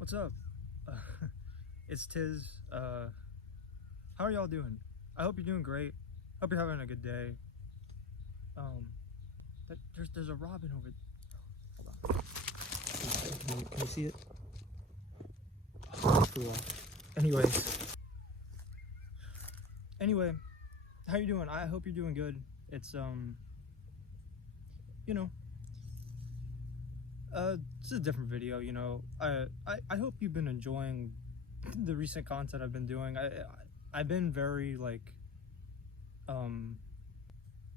What's up? Uh, it's Tiz. How are y'all doing? I hope you're doing great. Hope you're having a good day. Um, there's a robin over. Hold on. Can you see it? Oh, it flew off. Anyway, how you doing? I hope you're doing good. It's you know, it's a different video. I hope you've been enjoying the recent content I've been doing. I've been very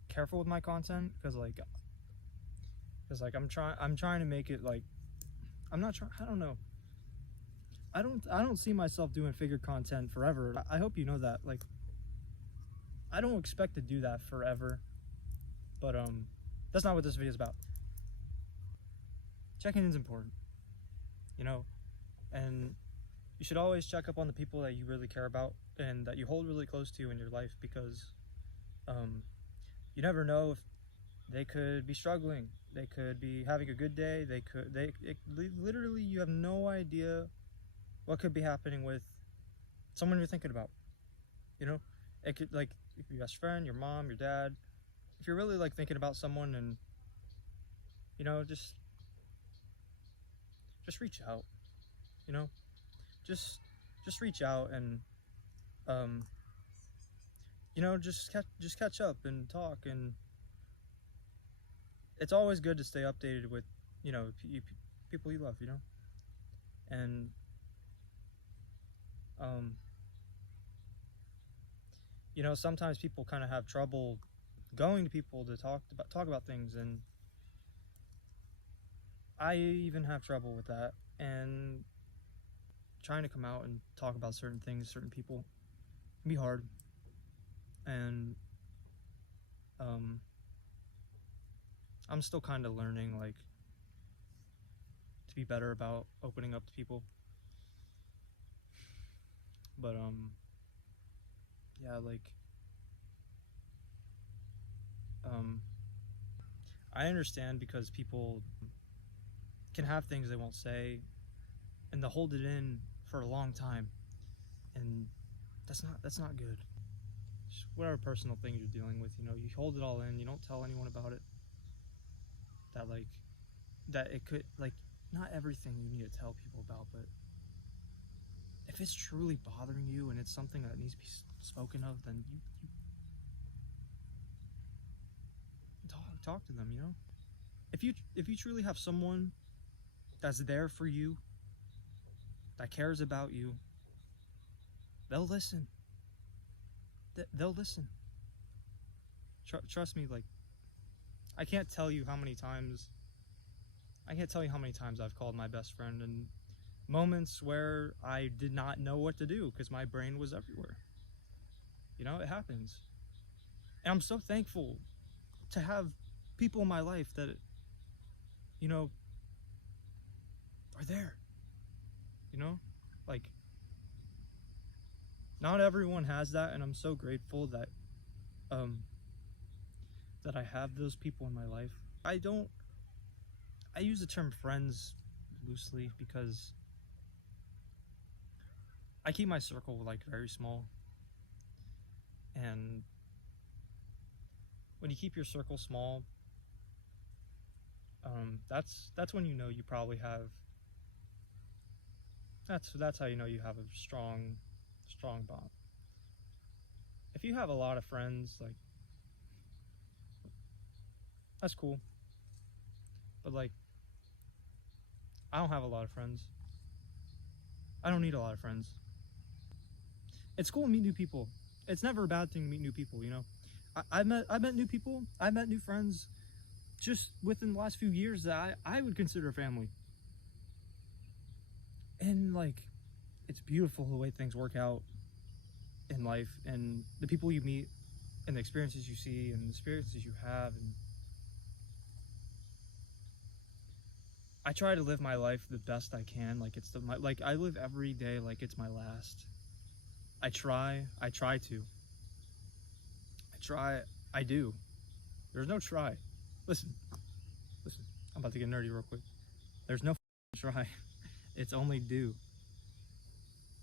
careful with my content because I'm trying to make it like I'm not trying. I don't know. I don't see myself doing figure content forever. I hope you know that. Like, I don't expect to do that forever. But that's not what this video is about. Checking in is important, and you should always check up on the people that you really care about and that you hold really close to in your life, because you never know if they could be struggling, they could be having a good day, literally you have no idea what could be happening with someone you're thinking about. It could, like, your best friend, your mom, your dad. If you're really thinking about someone, and just reach out, just reach out and just catch up and talk. And it's always good to stay updated with people you love, and sometimes people kind of have trouble going to people to talk about things, and I even have trouble with that. And trying to come out and talk about certain things, certain people, can be hard. And I'm still kind of learning to be better about opening up to people. But yeah, I understand, because people can have things they won't say, and they'll hold it in for a long time, and that's not good. Just whatever personal thing you're dealing with, you hold it all in, you don't tell anyone about it. That it could, not everything you need to tell people about, but if it's truly bothering you and it's something that needs to be spoken of, then you talk to them. If you truly have someone that's there for you, that cares about you, they'll listen. They'll listen. Trust me. I can't tell you how many times I've called my best friend in moments where I did not know what to do because my brain was everywhere. It happens. And I'm so thankful to have people in my life that, are there. Not everyone has that, and I'm so grateful that that I have those people in my life. I use the term friends loosely because I keep my circle very small, and when you keep your circle small, that's when you probably have. That's how you have a strong bond. If you have a lot of friends, that's cool, but I don't have a lot of friends. I don't need a lot of friends. It's cool to meet new people. It's never a bad thing to meet new people. I've met new people. I've met new friends just within the last few years that I would consider family. And it's beautiful the way things work out in life, and the people you meet, and the experiences you see, and the experiences you have. And I try to live my life the best I can. I live every day like it's my last. I do. There's no try. Listen, I'm about to get nerdy real quick. There's no try. It's only due.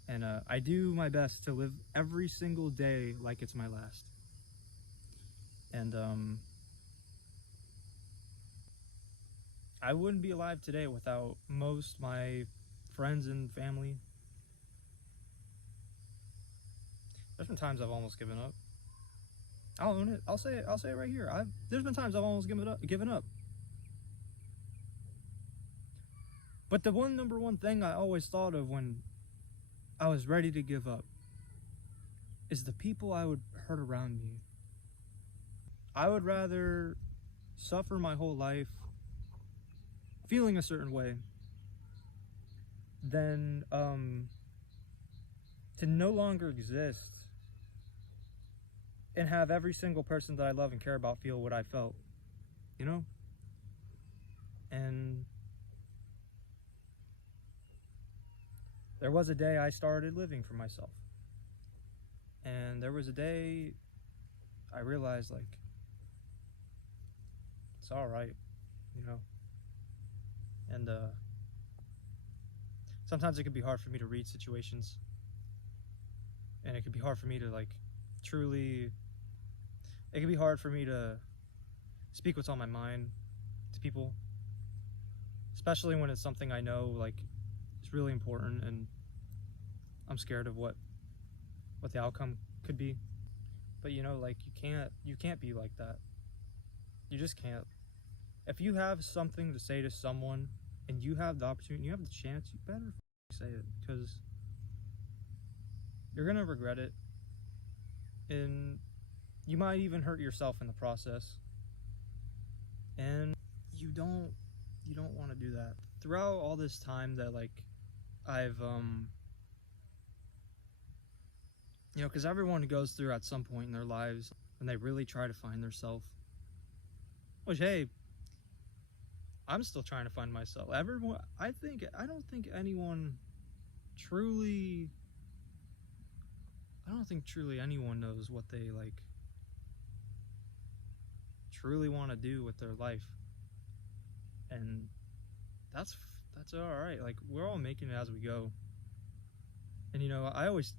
And I do my best to live every single day like it's my last. And I wouldn't be alive today without most my friends and family. There's been times I've almost given up. I'll own it. I'll say it. I'll say it right here. There's been times I've almost given up. But the number one thing I always thought of when I was ready to give up is the people I would hurt around me. I would rather suffer my whole life feeling a certain way than to no longer exist and have every single person that I love and care about feel what I felt, you know? And there was a day I started living for myself. And there was a day I realized, like, it's all right, you know? And sometimes it could be hard for me to read situations. And it could be hard for me to, like, truly, it could be hard for me to speak what's on my mind to people. Especially when it's something I know, like, it's really important and I'm scared of what the outcome could be. But you know, like, you can't be like that. You just can't. If you have something to say to someone and you have the opportunity, you have the chance, you better say it, because you're gonna regret it, and you might even hurt yourself in the process. And you don't want to do that. Throughout all this time that, like, I've you know, because everyone goes through at some point in their lives when they really try to find themselves. Which, hey, I'm still trying to find myself. I don't think anyone truly, anyone knows what they, like, truly want to do with their life. And that's all right. Like, we're all making it as we go. And you know, I always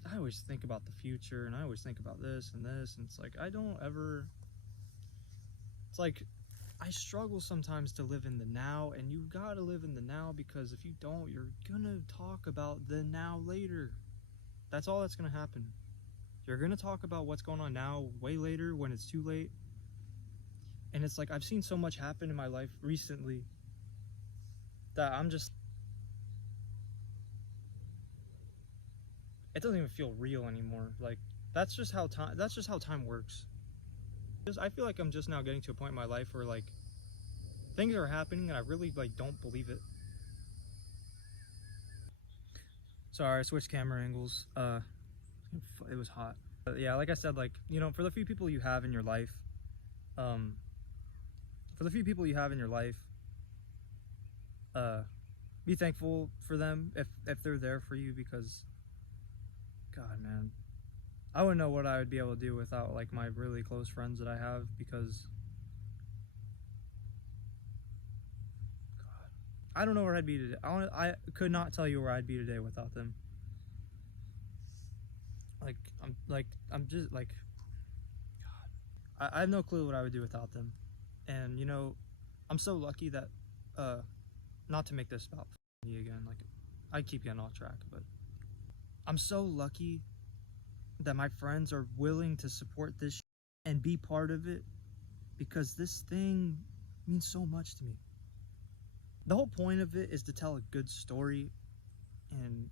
think about the future, and I always think about this and this, and it's like it's like I struggle sometimes to live in the now, and you gotta live in the now, because if you don't, you're gonna talk about the now later. That's all that's gonna happen. You're gonna talk about what's going on now way later when it's too late. And it's like, I've seen so much happen in my life recently that it doesn't even feel real anymore. Like, that's just how time works. I feel like I'm just now getting to a point in my life where, like, things are happening and I really, like, don't believe it. Sorry, I switched camera angles. It was hot. But yeah, like I said, like, you know, for the few people you have in your life, be thankful for them if they're there for you, because God, man, I wouldn't know what I would be able to do without, like, my really close friends that I have, because God, I don't know where I'd be today. I could not tell you where I'd be today without them. I'm just like, God, I have no clue what I would do without them. And you know, I'm so lucky that, not to make this about me again, like, I keep getting off track, but I'm so lucky that my friends are willing to support this and be part of it, because this thing means so much to me. The whole point of it is to tell a good story, and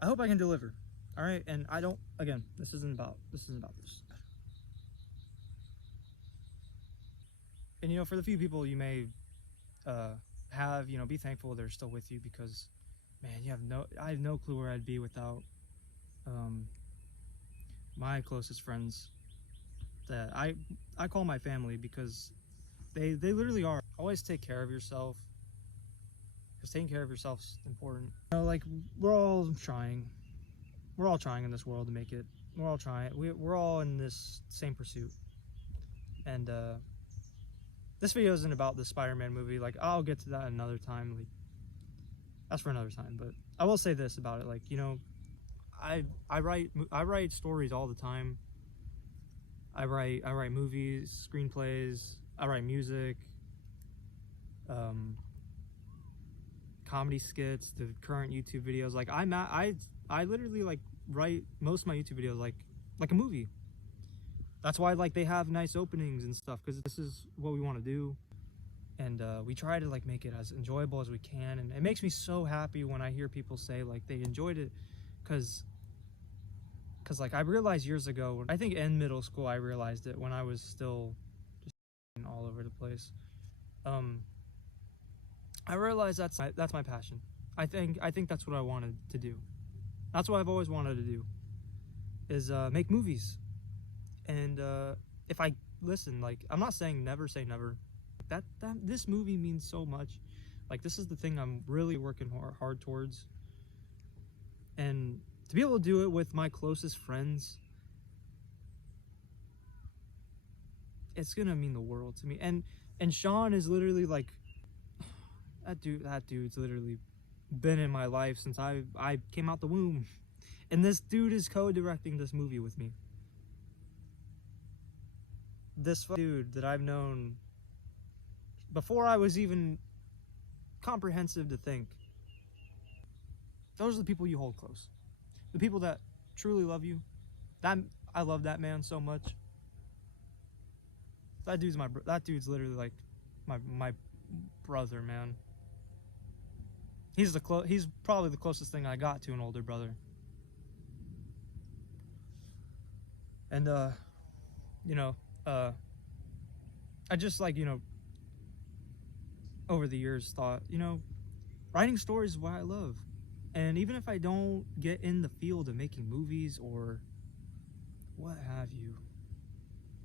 I hope I can deliver. All right, and this isn't about this. And you know, for the few people you may have, you know, be thankful they're still with you, because man, I have no clue where I'd be without my closest friends that I call my family, because they literally are. Always take care of yourself, because taking care of yourself is important. You know, like, we're all trying in this world to make it. We're all trying. We're all in this same pursuit, and this video isn't about the Spider-Man movie. Like, I'll get to that another time. Like, that's for another time. But I will say this about it. Like, you know, I write stories all the time. I write movies, screenplays. I write music, comedy skits, the current YouTube videos. Like, I literally like write most of my YouTube videos like a movie. That's why like they have nice openings and stuff, because this is what we want to do, and we try to like make it as enjoyable as we can. And it makes me so happy when I hear people say like they enjoyed it, because like I realized years ago, I think in middle school I realized it when I was still just all over the place. I realized that's my passion. I think that's what I wanted to do. That's what I've always wanted to do, is make movies. And if I listen, like, I'm not saying never say never. That this movie means so much. Like, this is the thing I'm really working hard towards. And to be able to do it with my closest friends, it's gonna mean the world to me. And Sean is literally like, that dude's literally been in my life since I came out the womb. And this dude is co-directing this movie with me. This dude that I've known before I was even comprehensive to think. Those are the people you hold close. The people that truly love you. I love that man so much. That dude's literally like my brother, man. He's probably the closest thing I got to an older brother. And you know, I just, like, you know, over the years thought, you know, writing stories is what I love. And even if I don't get in the field of making movies or what have you,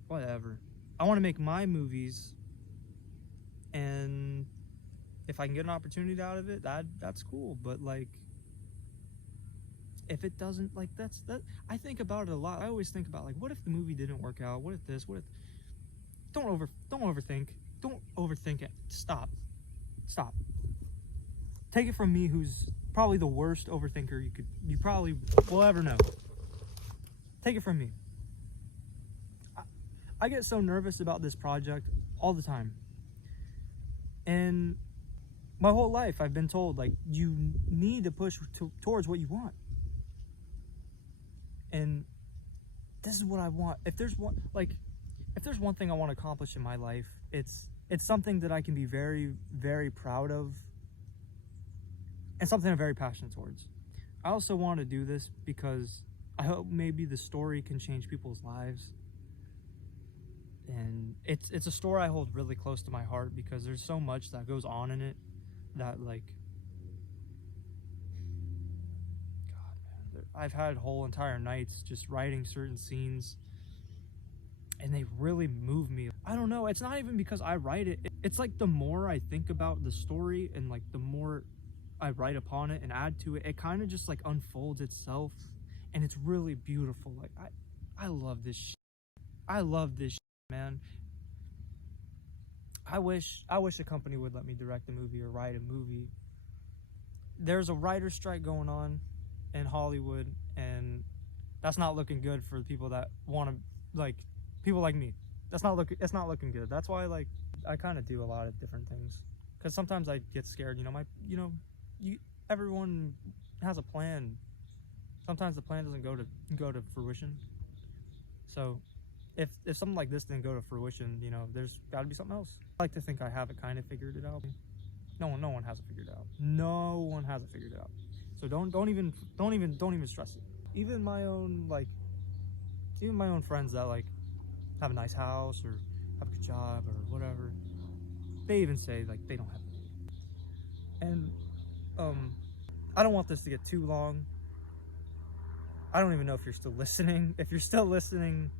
whatever, I want to make my movies, and if I can get an opportunity out of it, that's cool. But like, if it doesn't, like, I think about it a lot. I always think about, like, what if the movie didn't work out? What if this? What if? Don't overthink. Don't overthink it. Stop. Take it from me, who's probably the worst overthinker you probably will ever know. Take it from me. I get so nervous about this project all the time. And my whole life I've been told, like, you need to push towards what you want. And this is what I want. If there's one thing I want to accomplish in my life, it's something that I can be very, very proud of, and something I'm very passionate towards. I also want to do this because I hope maybe the story can change people's lives. And it's a story I hold really close to my heart, because there's so much that goes on in it that, like, God, man, I've had whole entire nights just writing certain scenes, and they really move me. I don't know, it's not even because I write it. It's like the more I think about the story, and like the more I write upon it and add to it, it kind of just like unfolds itself, and it's really beautiful. Like, I love this shit. I love this shit, man. I wish a company would let me direct a movie or write a movie. There's a writer's strike going on in Hollywood, and that's not looking good for the people that want to, like, people like me. It's not looking good. That's why, like, I kind of do a lot of different things, because sometimes I get scared. Everyone has a plan. Sometimes the plan doesn't go to fruition. So if something like this didn't go to fruition, there's got to be something else. I like to think I have it kind of figured it out. No one has it figured out. No one has it figured out. So don't even stress it. Even my own friends that, like, have a nice house or have a good job or whatever, they even say, like, they don't have it. And I don't want this to get too long. I don't even know if you're still listening. If you're still listening,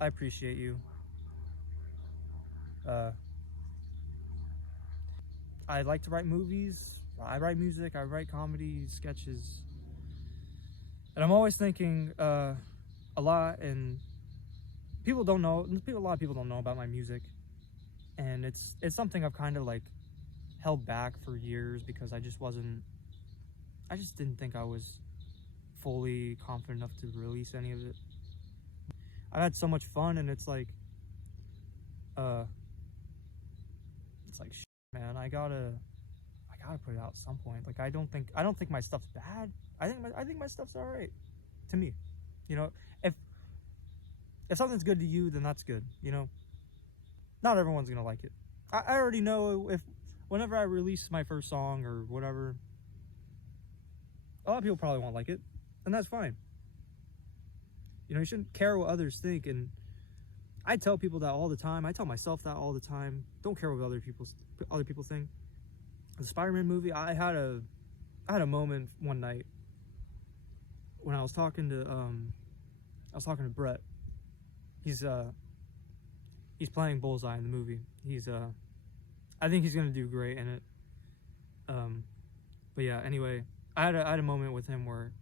I appreciate you. I like to write movies. I write music. I write comedy, sketches. And I'm always thinking a lot, and a lot of people don't know about my music. and it's something I've kind of like held back for years because I just didn't think I was fully confident enough to release any of it. I've had so much fun, and it's like shit, man, I gotta put it out at some point. Like I don't think my stuff's bad. I think my stuff's all right to me. You know, if something's good to you, then that's good. You know, not everyone's gonna like it. I already know if whenever I release my first song or whatever, a lot of people probably won't like it, and that's fine. You know, you shouldn't care what others think, and I tell people that all the time. I tell myself that all the time. Don't care what other people think. The Spider-Man movie, I had a moment one night when I was talking to Brett. He's playing Bullseye in the movie. I think he's gonna do great in it. But yeah, anyway, I had a moment with him where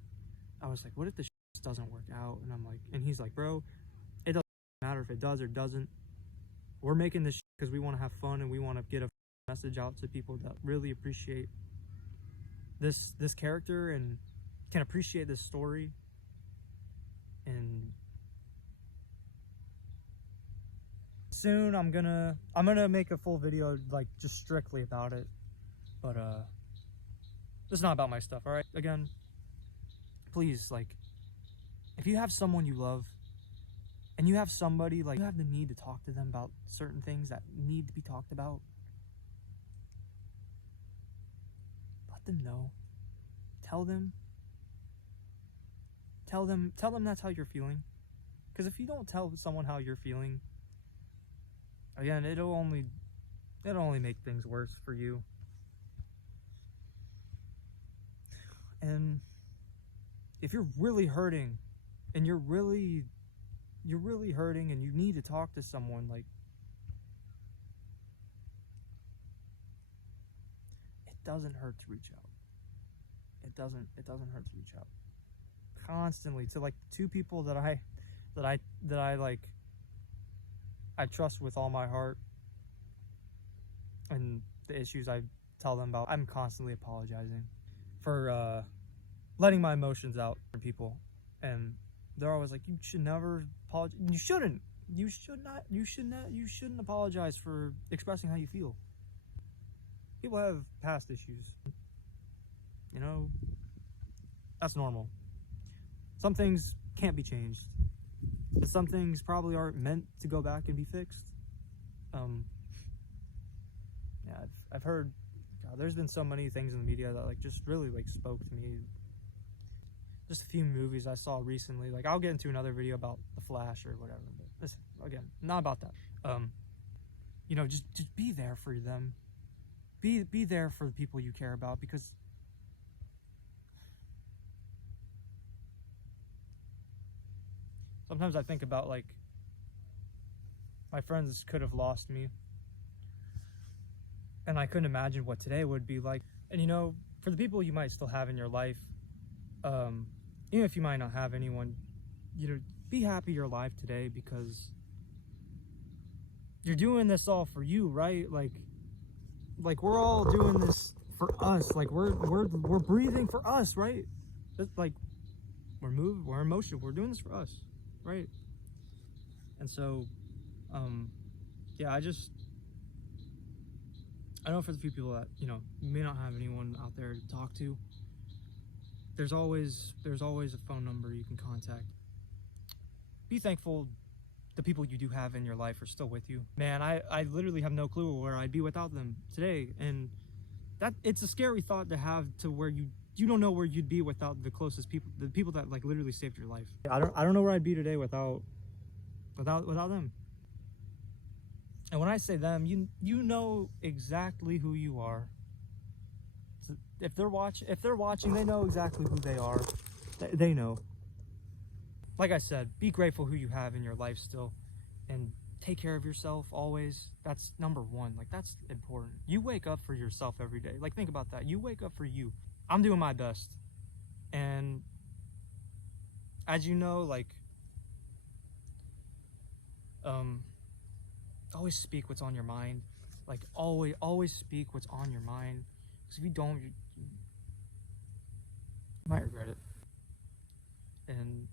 I was like, what if this doesn't work out? And he's like, bro, it doesn't matter if it does or doesn't. We're making this because we want to have fun, and we want to get a message out to people that really appreciate this character and can appreciate this story. And soon I'm gonna make a full video like just strictly about it, but it's not about my stuff. All right, again, please, like, if you have someone you love and you have somebody, like, you have the need to talk to them about certain things that need to be talked about, let them know. Tell them that's how you're feeling. Because if you don't tell someone how you're feeling, again, it'll only make things worse for you. And if you're really hurting, and you're really hurting, and you need to talk to someone, like, it doesn't hurt to reach out. It doesn't hurt to reach out constantly to like two people that I like, I trust with all my heart, and the issues I tell them about. I'm constantly apologizing for letting my emotions out for people, and they're always like, you should never apologize. You shouldn't apologize for expressing how you feel. People have past issues, you know, that's normal. Some things can't be changed, and some things probably aren't meant to go back and be fixed. Yeah, I've heard, God, there's been so many things in the media that like just really like spoke to me. Just a few movies I saw recently. Like, I'll get into another video about The Flash or whatever, but listen, again, not about that. You know, just be there for them. Be there for the people you care about, because sometimes I think about, like, my friends could have lost me, and I couldn't imagine what today would be like. And, you know, for the people you might still have in your life, even if you might not have anyone, you know, be happy you're alive today, because you're doing this all for you, right? Like we're all doing this for us. Like, we're breathing for us, right? It's like, we're moving, we're in motion, we're doing this for us, right? And so, yeah, I know for the few people that, you know, may not have anyone out there to talk to, there's always a phone number you can contact. Be thankful the people you do have in your life are still with you. Man, I literally have no clue where I'd be without them today, and that it's a scary thought to have, to where you don't know where you'd be without the closest people, the people that like literally saved your life. I don't know where I'd be today without them. And when I say them, you know exactly who you are. If they're watching, they know exactly who they are. They know. Like I said, be grateful who you have in your life still, and take care of yourself always. That's number one. Like, that's important. You wake up for yourself every day. Like, think about that. You wake up for you. I'm doing my best. And as you know, like, always speak what's on your mind. Like, always speak what's on your mind, because if you don't, you might regret it. And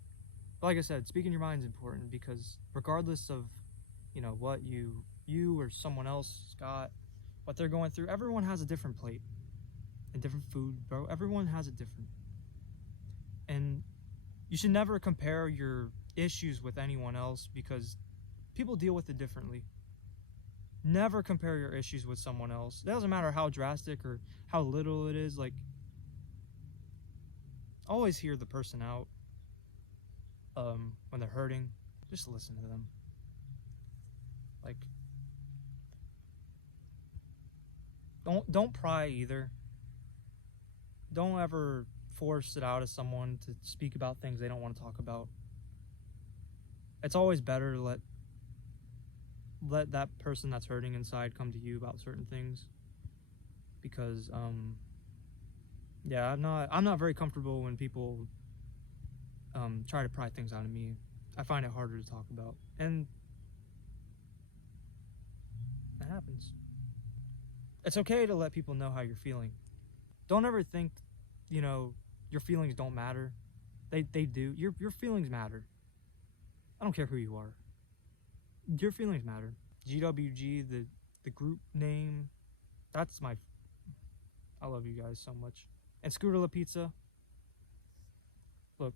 like I said, speaking your mind is important, because regardless of, you know, what you or someone else got, what they're going through, everyone has a different plate and different food, bro. Everyone has it different. And you should never compare your issues with anyone else, because people deal with it differently. Never compare your issues with someone else. It doesn't matter how drastic or how little it is. Like, always hear the person out. When they're hurting, just listen to them. Like, don't pry either. Don't ever force it out of someone to speak about things they don't want to talk about. It's always better to let that person that's hurting inside come to you about certain things, because yeah, I'm not very comfortable when people try to pry things out of me. I find it harder to talk about, and that happens. It's okay to let people know how you're feeling. Don't ever think, you know, your feelings don't matter. They do. Your feelings matter. I don't care who you are. Your feelings matter. GWG, the group name, that's my... I love you guys so much. And Scooter La Pizza. Look,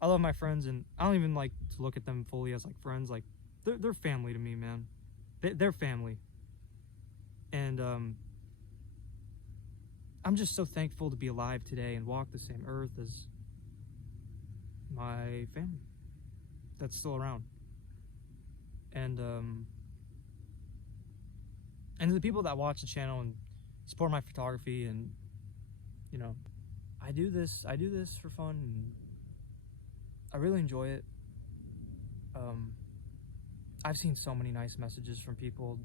I love my friends, and I don't even like to look at them fully as like friends. Like, they're family to me, man. They're family. And I'm just so thankful to be alive today and walk the same earth as my family that's still around. And the people that watch the channel and support my photography, and, you know, I do this for fun, and I really enjoy it. I've seen so many nice messages from people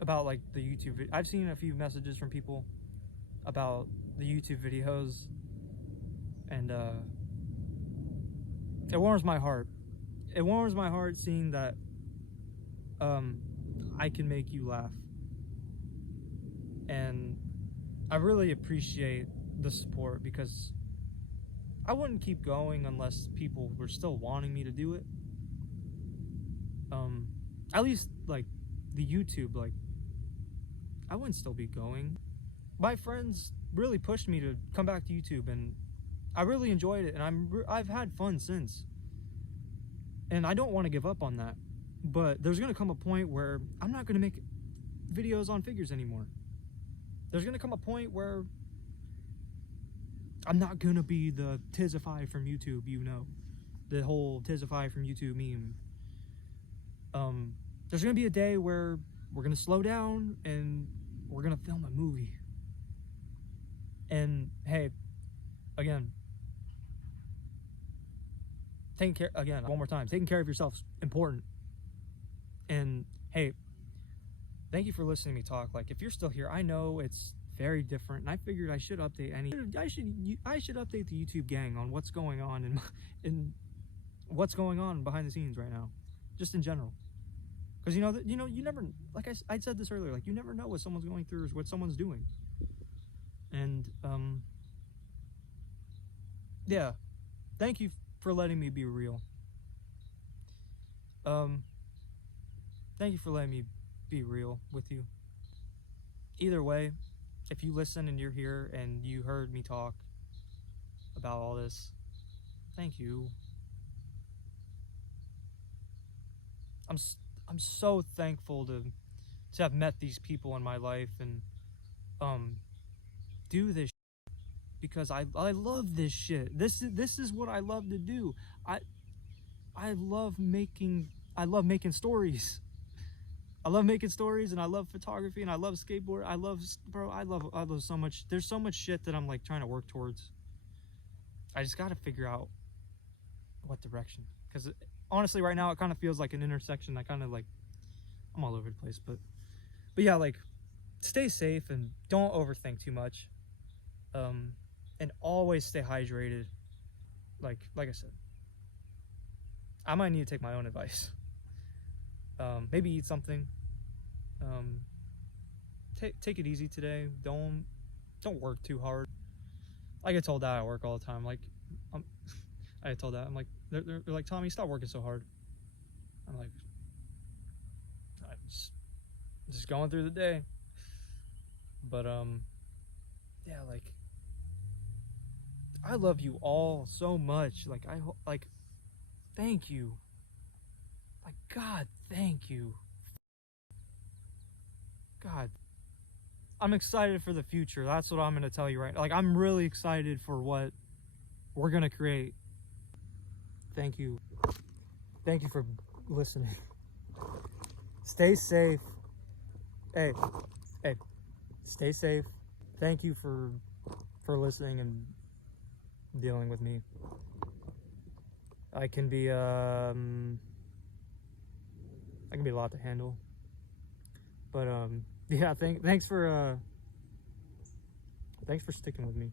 about, like, the YouTube I've seen a few messages from people about the YouTube videos, and it warms my heart. It warms my heart seeing that I can make you laugh. And I really appreciate the support, because I wouldn't keep going unless people were still wanting me to do it. At least, like, the YouTube, like, I wouldn't still be going. My friends really pushed me to come back to YouTube, and I really enjoyed it, and I've had fun since. And I don't want to give up on that. But there's going to come a point where I'm not going to make videos on figures anymore. There's going to come a point where I'm not going to be the Tizify from YouTube, you know. The whole Tizify from YouTube meme. There's going to be a day where we're going to slow down and we're going to film a movie. And hey, again, one more time, taking care of yourself is important. And hey, thank you for listening to me talk. Like, if you're still here, I know it's very different, and I figured I should update I should update the YouTube gang on what's going on in what's going on behind the scenes right now, just in general. Because you never, like I said this earlier, like, you never know what someone's going through or what someone's doing. And yeah, thank you for letting me be real. Thank you for letting me be real with you. Either way, if you listen and you're here and you heard me talk about all this, thank you. I'm so thankful to have met these people in my life and do this shit, because I love this shit. This is what I love to do. I love making stories. I love making stories, and I love photography, and I love skateboard. I love so much. There's so much shit that I'm like trying to work towards. I just got to figure out what direction, because honestly right now it kind of feels like an intersection. I kind of like, I'm all over the place, but yeah, like, stay safe and don't overthink too much, and always stay hydrated. Like I said, I might need to take my own advice. Maybe eat something, take it easy today. Don't work too hard. I get told that at work all the time. Like, I get told that. I'm like, they're like, Tommy, stop working so hard. I'm like, I'm just going through the day. But yeah, like, I love you all so much. Like, thank you. Like, God, thank you. God, I'm excited for the future. That's what I'm gonna tell you right now. Like, I'm really excited for what we're gonna create. Thank you. Thank you for listening. Stay safe. Hey, stay safe. Thank you for listening and dealing with me. I can be a lot to handle. But yeah, thanks for sticking with me.